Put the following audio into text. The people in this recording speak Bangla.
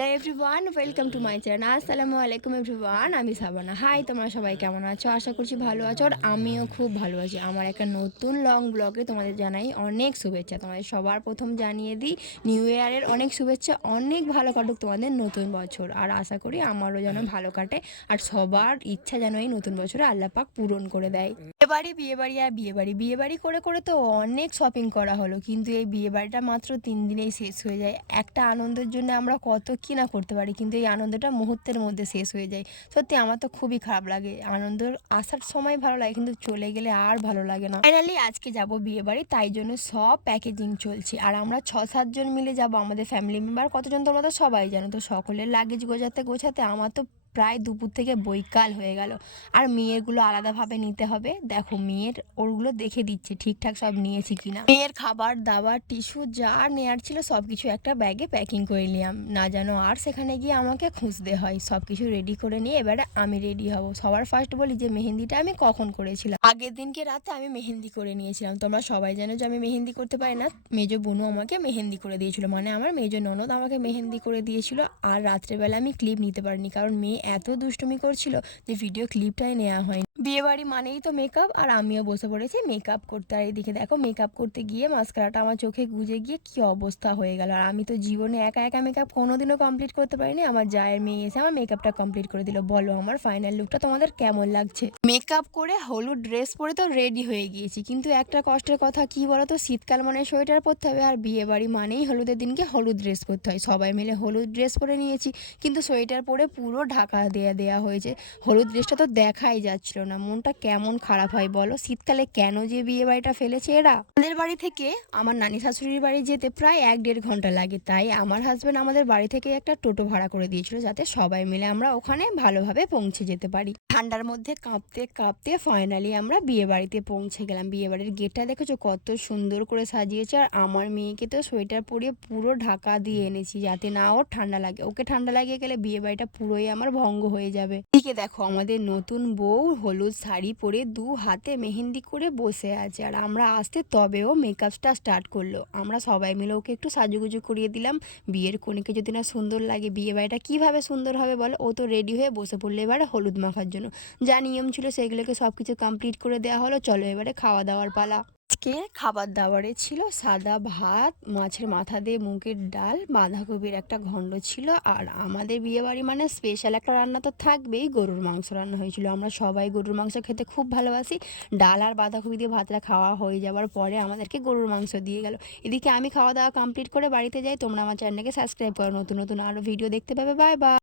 Hello everyone, welcome to my channel. আসসালামু আলাইকুম এভরিওয়ান, আমি সাবানা। হাই, তোমরা সবাই কেমন আছো? আশা করছি ভালো আছো, আর আমিও খুব ভালো আছি। আমার একটা নতুন লং ব্লগে তোমাদের জানাই অনেক শুভেচ্ছা। তোমাদের সবার প্রথম জানিয়ে দিই নিউ ইয়ারের অনেক শুভেচ্ছা। অনেক ভালো কাটুক তোমাদের নতুন বছর, আর আশা করি আমারও যেন ভালো কাটে, আর সবার ইচ্ছা যেন এই নতুন বছরে আল্লাহ পাক পূরণ করে দেয়। বিয়ে বাড়ি আর বিয়ে বাড়ি করে করে তো অনেক শপিং করা হলো, কিন্তু এই বিয়ে বাড়িটা মাত্র 3 দিনেই শেষ হয়ে যায়। একটা আনন্দের জন্য আমরা কত কি না করতে পারি, কিন্তু এই আনন্দটা মুহূর্তের মধ্যে শেষ হয়ে যায়। সত্যি আমার তো খুবই খারাপ লাগে। আনন্দ আসার সময় ভালো লাগে, কিন্তু চলে গেলে আর ভালো লাগে না। ফাইনালি আজকে যাব বিয়ে বাড়ি, তাই জন্য সব প্যাকেজিং চলছে। আর আমরা 6-7 জন মিলে যাব, আমাদের ফ্যামিলি মেম্বার কতজন তোমরা তো সবাই জানো। তো সকলের লাগেজ গোছাতে গোছাতে আমার তো প্রায় দুপুর থেকে বৈকাল হয়ে গেল। আর মেয়েরগুলো আলাদাভাবে নিতে হবে। দেখো মেয়ের ওরগুলো দেখে দিচ্ছে ঠিকঠাক সব নিয়েছি কিনা। মেয়ের খাবার দাবার টিস্যু যা নেয়ার ছিল সব কিছু একটা ব্যাগে প্যাকিং করে নিলাম, না যেন আর সেখানে গিয়ে আমাকে খুঁজতে হয়। সব কিছু রেডি করে নিয়ে এবারে আমি রেডি হব। সবার ফার্স্ট বলি যে মেহেন্দিটা আমি কখন করেছিলাম। আগের দিনকে রাতে আমি মেহেন্দি করে নিয়েছিলাম। তোমরা সবাই জানো যে আমি মেহেন্দি করতে পারি না। মেজো বোনু আমাকে মেহেন্দি করে দিয়েছিল, মানে আমার মেজো ননদ আমাকে মেহেন্দি করে দিয়েছিল। আর রাত্রেবেলা আমি ক্লিপ নিতে পারিনি, কারণ মেয়ে এত দুষ্টুমি করছিল যে ভিডিও ক্লিপটাই নেওয়া হয়নি। বিয়ে বাড়ি মানেই তো মেকআপ, আর আমিও বসে পড়েছি মেকআপ করতে। আর এদিকে দেখো মেকআপ করতে গিয়ে মাস্কারাটা আমার চোখে গুজে গিয়ে কি অবস্থা হয়ে গেল। আর আমি তো জীবনে একা একা মেকআপ কোনোদিনও কমপ্লিট করতে পারিনি। আমার জায়ের মেয়ে এসে আমার মেকআপটা কমপ্লিট করে দিল। বলো আমার ফাইনাল লুকটা তোমাদের কেমন লাগছে? মেকআপ করে হলুদ ড্রেস পরে তো রেডি হয়ে গিয়েছি, কিন্তু একটা কষ্টের কথা কি বলতো, শীতকাল মানে সোয়েটার পরতে হবে, আর বিয়ে বাড়ি মানেই হলুদের দিনকে হলুদ ড্রেস পরতে হয়। সবাই মিলে হলুদ ড্রেস পরে নিয়েছি, কিন্তু সোয়েটার পরে পুরো ঢাকা দেয়া হয়েছে। হলুদ ড্রেসটা তো দেখাই যাচ্ছিল না। মনটা কেমন খারাপ হয় বলো, শীতকালে কেন যে বিয়ে বাড়িটা ফেলেছে এরা। আমাদের বাড়ি থেকে আমার নানি শাশুড়ির বাড়ি যেতে প্রায় 1-1.5 ঘন্টা লাগে, তাই আমার হাজব্যান্ড আমাদের বাড়ি থেকে একটা টোটো ভাড়া করে দিয়েছিল, যাতে সবাই মিলে আমরা ওখানে ভালোভাবে পৌঁছে যেতে পারি। ঠান্ডার মধ্যে কাঁপতে কাঁপতে ফাইনালি আমরা বিয়ে বাড়িতে পৌঁছে গেলাম। বিয়ে বাড়ির গেটটা দেখেছো কত সুন্দর করে সাজিয়েছে, আর আমার মেয়েকে তো সোয়েটার পরিয়ে পুরো ঢাকা দিয়ে এনেছি, যাতে না ওর ঠান্ডা লাগে। ওকে ঠান্ডা লাগিয়ে গেলে বিয়ে বাড়িটা পুরোই আমার ভঙ্গ হয়ে যাবে। এদিকে দেখো আমাদের নতুন বউ হলুদ শাড়ি পরে 2 হাতে মেহেন্দি করে বসে আছে, আর আমরা আসতে তবেও মেকআপটা স্টার্ট করলো। আমরা সবাই মিলে ওকে একটু সাজুগুজু করিয়ে দিলাম। বিয়ের কনেকে যদি না সুন্দর লাগে, বিয়ে বাড়িটা কীভাবে সুন্দর হবে বলো। ও তো রেডি হয়ে বসে পড়লো এবারে হলুদ মাখার জন্য। যা নিয়ম ছিল সেগুলোকে সব কিছু কমপ্লিট করে দেওয়া হলো। চলো এবারে খাওয়া দাওয়ার পালা। আজকে খাবার দাবারে ছিল সাদা ভাত, মাছের মাথা দিয়ে মুগের ডাল, বাঁধাকপির একটা ঘণ্ট ছিল। আর আমাদের বিয়েবাড়ি মানে স্পেশাল একটা রান্না তো থাকবেই, গরুর মাংস রান্না হয়েছিল। আমরা সবাই গরুর মাংস খেতে খুব ভালোবাসি। ডাল আর বাঁধাকপি দিয়ে ভাতটা খাওয়া হয়ে যাওয়ার পরে আমাদেরকে গরুর মাংস দিয়ে গেল। এদিকে আমি খাওয়া দাওয়া কমপ্লিট করে বাড়িতে যাই। তোমরা আমার চ্যানেলকে সাবস্ক্রাইব করো, নতুন নতুন আরও ভিডিও দেখতে পাবে। Bye bye.